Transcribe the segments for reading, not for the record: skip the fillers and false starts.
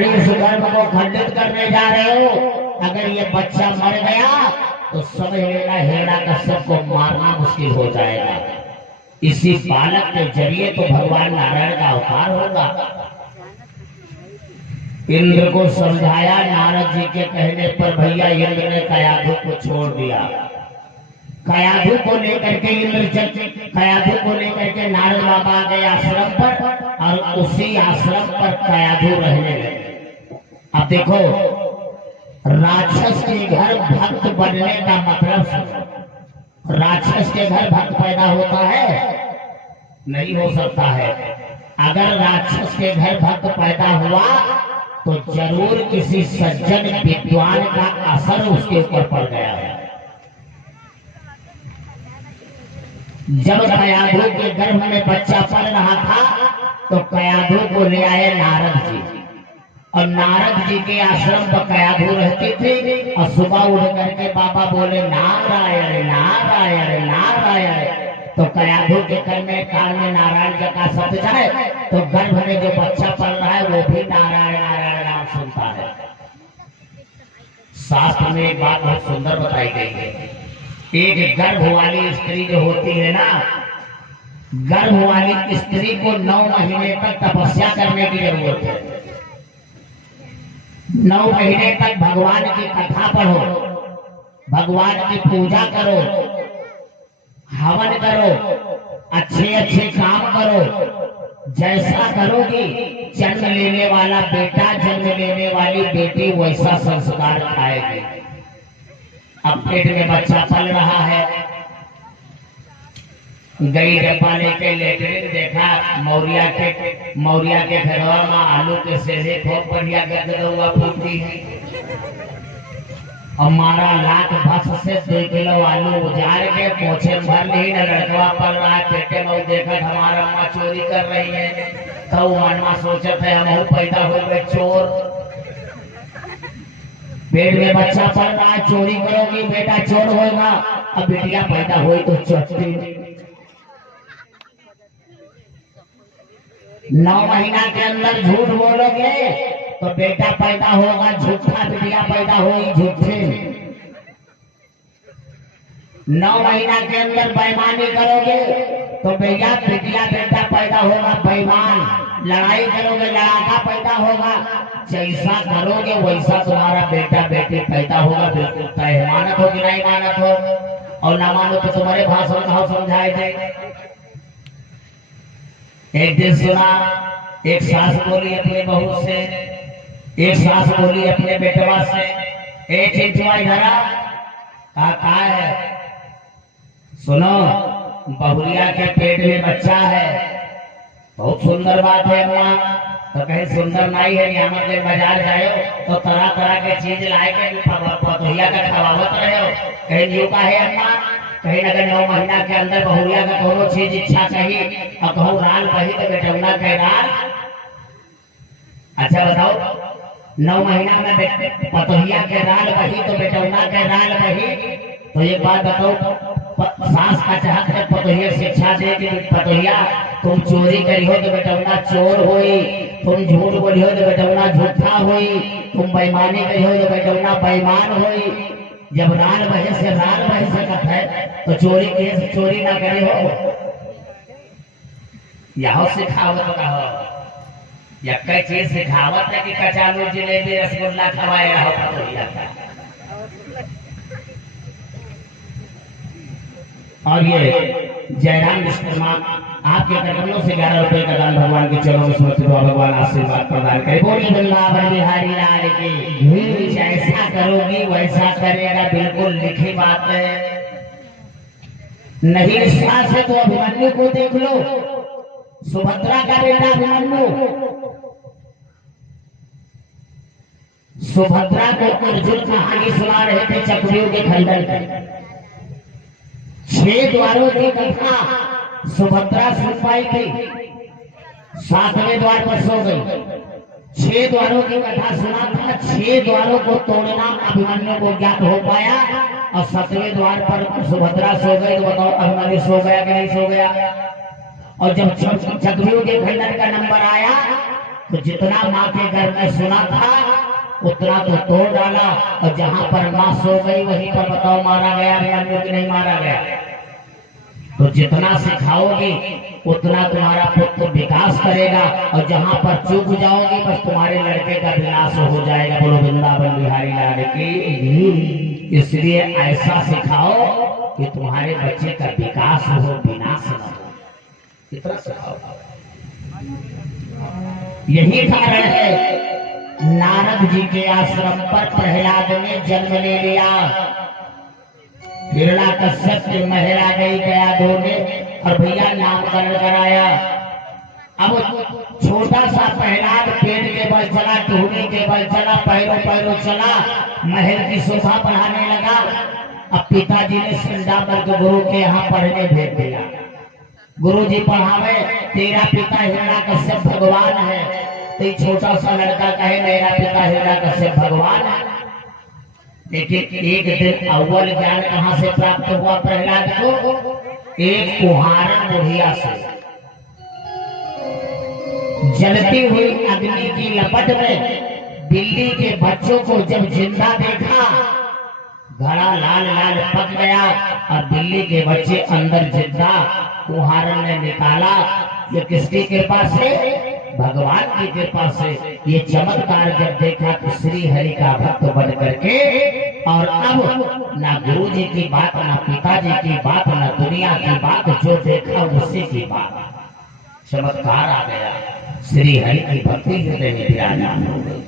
अरे उस गर्भ को खंडित करने जा रहे हो, अगर ये बच्चा मर गया तो समझ लेना हिरण्यकश्यप को मारना मुश्किल हो जाएगा। इसी बालक के जरिए तो भगवान नारायण का अवतार होगा। इंद्र को समझाया, नारद जी के कहने पर भैया इंद्र ने कयाधु को छोड़ दिया। कयाधु को लेकर के नारद बाबा गए आश्रम पर और उसी आश्रम पर कयाधु रहने लगे। अब देखो, राक्षस के घर भक्त बनने का मतलब सुनो। राक्षस के घर भक्त पैदा होता है? नहीं हो सकता है। अगर राक्षस के घर भक्त पैदा हुआ तो जरूर किसी सज्जन विद्वान का असर उसके ऊपर पड़ गया है। जब कयाधु के गर्भ में बच्चा पल रहा था तो कयाधु को ले आए नारद जी, और नारद जी के आश्रम पर कयाधु रहती थी। और सुबह उठ करके बाबा बोले नारायण नारायण नारायण, तो कयाधु के कान में नारायण जी का शब्द जाए तो गर्भ में जो बच्चा पल रहा है वो भी नारायण नारायण नाम सुनता है। शास्त्र में एक बात बहुत सुंदर बताई गई है। एक गर्भ वाली स्त्री जो होती है ना, गर्भ वाली स्त्री को 9 महीने तक तपस्या करने की जरूरत है। 9 महीने तक भगवान की कथा पढ़ो, भगवान की पूजा करो, हवन करो, अच्छे अच्छे काम करो। जैसा करोगी जन्म लेने वाला बेटा, जन्म लेने वाली बेटी वैसा संस्कार खाएगी। अब पेट में बच्चा पल रहा है, गई डब्बा लेके लेटरिन, देखा मौर्या के घरवा में आलू के सेले खूब बढ़िया गदगदुआ फूटती है। हमारा लाख भस से 2 किलो आलू उजाड़ के पोछे भर ली न, लड़कवा पल रहा है पेटे में, देखकर हमारा अम्मा चोरी कर रही है। तो मनमा सोचते है हम पैदा हो गए चोर। पेट में बच्चा पल रहा है, चोरी करोगी बेटा चोर होगा। अब बेटिया पैदा हुई तो चोरी। 9 महीना के अंदर झूठ बोलोगे तो बेटा पैदा होगा झूठा, बेटिया पैदा होगी झूठे। 9 महीना के अंदर बेईमानी करोगे तो बेटिया बेटा पैदा होगा बेईमान। लड़ाई करोगे लड़ाका पैदा होगा। जैसा करोगे वैसा तुम्हारा बेटा बेटी पैदा होगा। बिल्कुल तय। मानत हो कि नहीं मानत हो? और ना मानो तो तुम्हारे भाषण भाव समझाए थे। एक दिन सुना, एक सास बोली अपने बहू से, एक सास बोली अपने बेटवा से, एक चिंटुआ इधर कहा है, सुनो बहुरिया के पेट में बच्चा है। बहुत सुंदर बात है अम्मा। तो कहीं सुंदर नहीं है, यहाँ के बाजार जाओ तो तरह तरह के चीज लाए के पतोहिया का खवावत रहे हो। कहीं न्यू का है अम्मा, कहीं अगर 9 महीना के अंदर बहुरिया का कोनो चीज इच्छा कही और कहूँ राल बही तो बेटौना कह राल। अच्छा बताओ, 9 महीना में पतोहिया के राल बही तो बेटौना के राल बही। तो एक बात बताओ, सास का चाहत है पतोहिया शिक्षा दे कि पतोहिया तुम चोरी करी हो तो बेटौना चोर होई, तुम झूठ बोली हो तो बेटौना झूठा होई, तुम बेईमानी करी हो तो बेटौना बेईमान होई। जब राल बहे से सकत है तो चोरी के चोरी ना करे हो। यह सिखावत का हो या कई चीज सिखावत है कि कचालू जलेबी रसगुल्ला खवाए रहो पतोहिया का। और ये जयराम विश्वकर्मा आपके कदमों से 11 रुपए का दान भगवान के चरणों में समर्पित हुआ। भगवान आशीर्वाद प्रदान करे। बोलिए वल्लभ बिहारी लाल की। जैसा करोगी वैसा करेगा, बिल्कुल लिखी बात है। नहीं विश्वास है तो अभिमन्यु को देख लो, सुभद्रा का बेटा अभिमन्यु। सुभद्रा को अर्जुन कहानी सुना रहे थे चक्रव्यूह के खंडन की। 6 द्वारों की कथा सुभद्रा सुन पाई थी, 7वें द्वार पर सो गई। 6 द्वारों की कथा सुना था, 6 द्वारों को तोड़ना अभिमन्यु को ज्ञात हो पाया और 7वें द्वार पर सुभद्रा सो गई। तो बताओ अभिमन्यु सो गया कि नहीं सो गया? और जब चक्रव्यूह के खंडन का नंबर आया तो जितना माँ के घर में सुना था उतना तो तोड़ डाला, और जहां पर माँ सो गई वहीं पर बताओ मारा गया या नहीं मारा गया। तो जितना सिखाओगी उतना तुम्हारा पुत्र विकास करेगा, और जहां पर चूक जाओगी बस तुम्हारे लड़के का विनाश हो जाएगा। बोलो वृंदावन बिहारी लाल की। इसलिए ऐसा सिखाओ कि तुम्हारे बच्चे का विकास हो, विनाश न हो, इतना सिखाओ। यही कारण है नारद जी के आश्रम पर प्रहलाद ने जन्म ले लिया। हिरण्याकश्यप के महल आ गया धोने, और भैया नामकरण कराया। अब छोटा सा प्रहलाद पेड़ के बल चला, टूने के बल चला, पैरों पैरों चला, महल की शोभा बढ़ाने लगा। अब पिताजी ने सिंडामर्ग गुरु के यहाँ पढ़ने भेज दिया। गुरु जी पढ़ावे, तेरा पिता हिरण्याकश्यप भगवान है। तो छोटा सा लड़का कहे मेरा पिता हिरण्याकश्यप भगवान है। लेकिन एक दिन अव्वल ज्ञान कहां से प्राप्त हुआ प्रहलाद को? एक कुहारन बुढ़िया से। जलती हुई अग्नि की लपट में बिल्ली के बच्चों को जब जिंदा देखा, घड़ा लाल लाल पक गया और बिल्ली के बच्चे अंदर जिंदा। कुहारन ने निकाला। ये किसकी कृपा से? भगवान की कृपा से। ये चमत्कार जब देखा कि श्री हरि का भक्त बन करके, और अब ना गुरु जी की बात, ना पिताजी की बात, ना दुनिया की बात, जो देखा उसी की बात, चमत्कार आ गया। श्री हरि की भक्ति हृदय में विराजमान हो गई।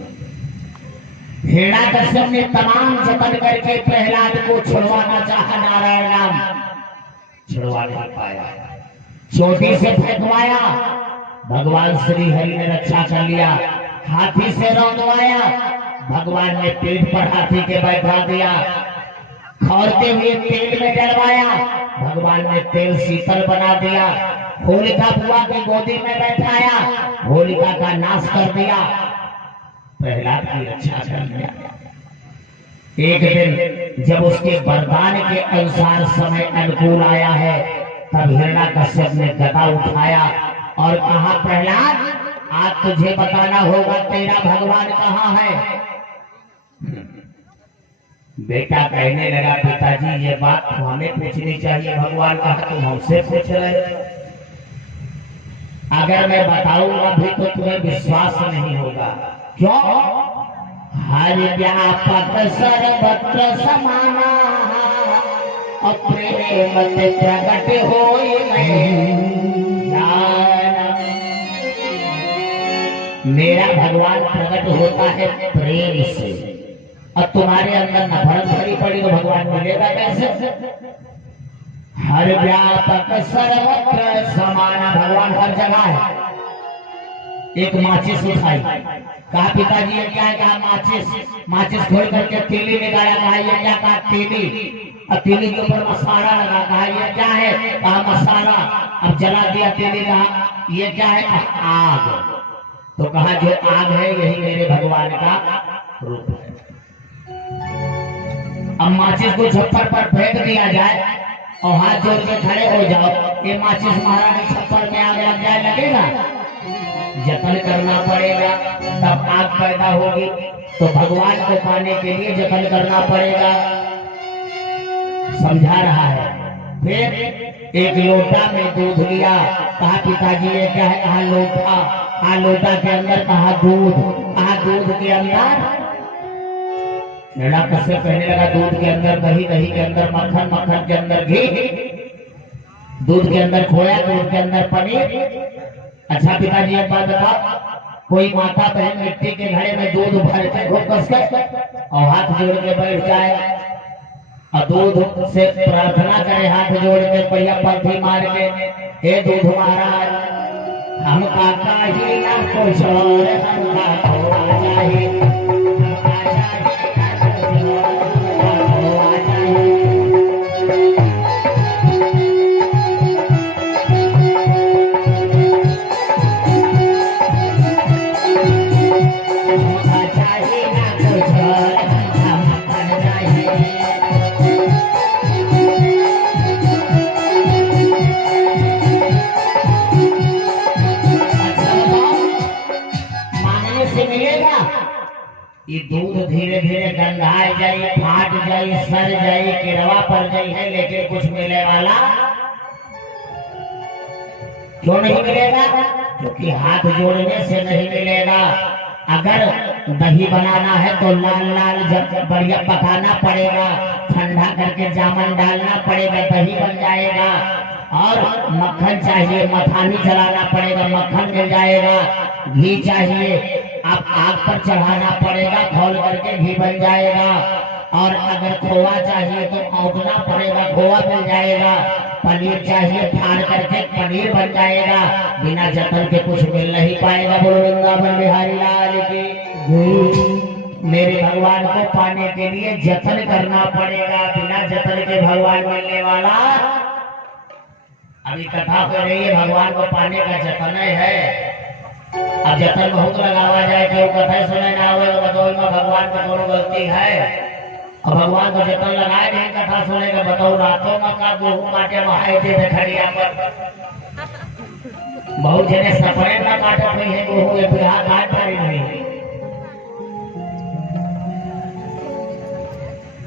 हिरण्याकश्यप ने तमाम जतन करके प्रहलाद को छुड़वाना चाहा, नारायण नाम छुड़वा नहीं पाया। चोटी से फेंकवाया, भगवान श्री हरि ने रक्षा कर लिया। हाथी से रौंदवाया, भगवान ने पीठ पर हाथी के बैठा दिया। खौलते हुए तेल में डलवाया, भगवान ने तेल शीतल बना दिया। होलिका बुआ की गोदी में बैठाया, होलिका का नाश कर दिया, प्रहलाद की रक्षा कर लिया। एक दिन जब उसके वरदान के अनुसार समय अनुकूल आया है, तब हिरण्याकश्यप ने गदा उठाया और कहा प्रहलाद आज तुझे बताना होगा तेरा भगवान कहाँ है। बेटा कहने लगा पिताजी ये बात तो हमें पूछनी चाहिए, भगवान कहा तुम हमसे पूछ रहे हो। अगर मैं बताऊंगा भी तो तुम्हें विश्वास नहीं होगा। क्यों? हर व्यापक सर्वत्र समाना, और प्रेम से प्रकट होई मेरा भगवान प्रकट होता है प्रेम से, और तुम्हारे अंदर न भरत भरी पड़ी तो भगवान मिलेगा कैसे? हर व्यापक सर्वत्र समाना, भगवान हर जगह है। एक माचिस उठाई, कहा पिताजी ये क्या है? कहा माचिस खोल करके तीली निकाला, कहा ये क्या? कहा तीली, और तीली के ऊपर मसाला लगा, कहा ये क्या है? कहा मसाला। अब जला दिया तीली, कहा ये क्या है? कहा आग। तो कहा जो आग है यही मेरे भगवान का रूप है। अब माचिस को छप्पर पर फेंक दिया जाए और हाथ जोड़ के खड़े हो जाओ, ये माचिस महारानी छप्पर में आग लग जाए, लगेगा? जतन करना पड़ेगा तब आग पैदा होगी। तो भगवान को पाने के लिए जतन करना पड़ेगा। समझा रहा है। फिर एक लोटा में दूध लिया, कहा पिताजी ये क्या है? कहा लोटा। कहा लोटा के अंदर, कहा दूध। कहा दूध के अंदर, हिरण्याकश्यप कहने लगा दूध के अंदर दही, दही के अंदर मक्खन, मक्खन के अंदर घी, दूध के अंदर खोया, दूध के अंदर पनीर। अच्छा पिताजी एक बात बताओ, कोई माता बहन मिट्टी के घड़े में दूध भर के घुस कस के और हाथ जोड़ के बैठ जाए और दूध से प्रार्थना करे, हाथ जोड़ के पहिया पंथी मार के, हे दूध महाराज हमका काही ना कुछ और, हमका खोआ चाहिए। ये दूध धीरे धीरे गंधाए जाए, फाट जाए, सर जाए, किरवा पड़ जाए है, लेकिन कुछ मिले वाला क्यों नहीं मिलेगा? क्योंकि हाथ जोड़ने से नहीं मिलेगा। अगर दही बनाना है तो लाल लाल जब बढ़िया पकाना पड़ेगा, ठंडा करके जामन डालना पड़ेगा, दही बन जाएगा। और मक्खन चाहिए, मखानी चलाना पड़ेगा, मक्खन मिल जाएगा। घी चाहिए, आप आग पर चढ़ाना पड़ेगा, खोल करके घी बन जाएगा। और अगर खोआ चाहिए तो औंटना पड़ेगा, खोआ मिल जाएगा। पनीर चाहिए, फाड़ करके पनीर बन जाएगा। बिना जतन के कुछ मिल नहीं पाएगा। बोलो वृंदावन बिहारी लाल की। मेरे भगवान को पाने के लिए जतन करना पड़ेगा, बिना जतन के भगवान मिलने वाला। अभी कथा हो रही है, भगवान को पाने का जतन है। अब जतन बहुत लगावा जाए, क्यों कथा सुने ना हुए बताओ में भगवान की दोनों गलती है। अब भगवान को जतन लगाए नहीं, कथा सुनेगा बताओ रातों में का गेहूं काटे महाए थे खड़िया पर। बहुत जने सपने में काटत नहीं है गेहूं, ये बिहार काट पारी नहीं,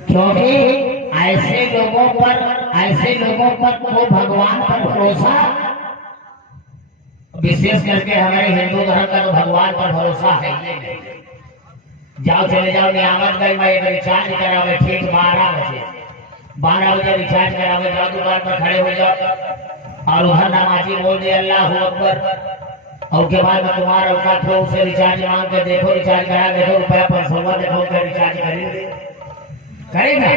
क्योंकि ऐसे लोगों पर तो भगवान पर भरोसा, विशेष करके हमारे हिंदू धर्म का तो भगवान पर भरोसा है ही नहीं। जाओ चले जाओ, नियामत गई मैं एक रिचार्ज करावे, ठीक 12 बजे रिचार्ज करावे, जाओ दुकान पर खड़े हो जाओ और उधर नमाजी बोल दिया अल्लाह अकबर, और के बाद में तुम्हारा औकात हो उसे रिचार्ज मांग के देखो, रिचार्ज करा देखो, रुपया 500 देखो कर रिचार्ज करेगा।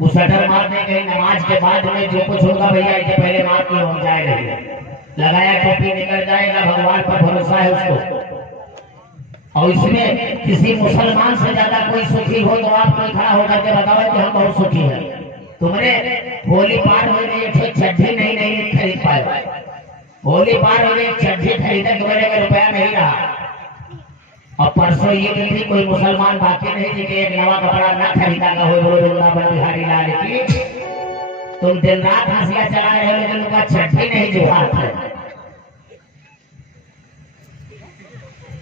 वो शटर मार दे गई, नमाज के बाद में जो कुछ होगा भैया इससे पहले मार के हो जाएगा, लगाया टोपी निकल जाएगा। भगवान पर भरोसा है उसको। और इसमें किसी मुसलमान से ज्यादा कोई सुखी हो तो आप कोई खड़ा होकर के बताओ कि हम बहुत सुखी हैं। तुमने होली पार हो गई, चड्ढी नहीं खरीद पाए, होली पार हो गई, चड्ढी खरीदे तुम्हारे रुपया नहीं रहा। और परसों ये भी कोई मुसलमान बाकी नहीं थी कि एक नवा कपड़ा ना खरीदा का हो। बोलो वृंदावन बिहारी लाल की। तुम दिन रात हंसिया चला रहे हो, लेकिन उनका चड्ढी नहीं जुहार है।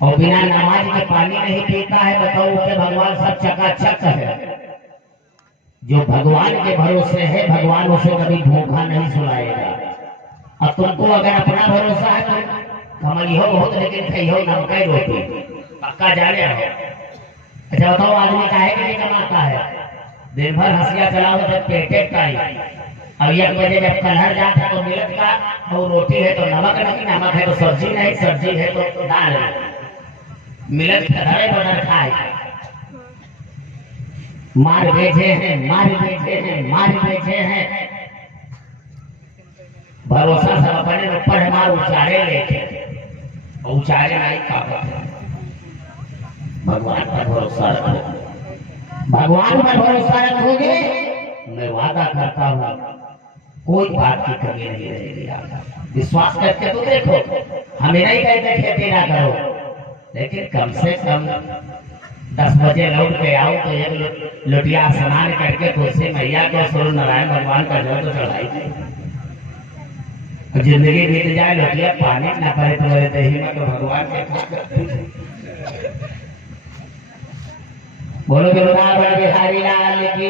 और बिना नमाज के पानी नहीं पीता है, बताओ उसे भगवान सब चकाचक है। जो भगवान के भरोसे है, भगवान उसे कभी भूखा नहीं सुलाएगा। और तुमको अगर अपना भरोसा है तो कमाइयो बहुत, लेकिन खाइयो नमका रोटी पक्का जाने रहो। अच्छा बताओ, आदमी काहे के लिए कमाता है? दिन भर हंसिया चलाओ तो पेटे का ही। अब 1 बजे जब कलहर जाता है तो मिलत का और रोटी है तो नमक नहीं, नमक है तो सब्जी नहीं, सब्जी है तो दाल है। मिलत खड़े बदर खाए, मार बेचे हैं। भरोसा सब अपने ऊपर है, मार उचारे लेके और उचारे नहीं का। भगवान पर भरोसा रखो, भगवान पर भरोसा रखोगे, मैं वादा करता हूँ कोई बात की कमी नहीं रहेगी। विश्वास करके तो देखो, हमें नहीं कहते खेती ना करो, लेकिन कम से कम 10 बजे लौट के आओ तो एक लोटिया स्नान करके तुलसी मैया को सूर्य नारायण भगवान का जल तो चढ़ाई। जिंदगी बीत जाए लोटिया पानी ना पड़े तो मेरे दही में तो भगवान के। बोलो वृंदावन बिहारी लाल की।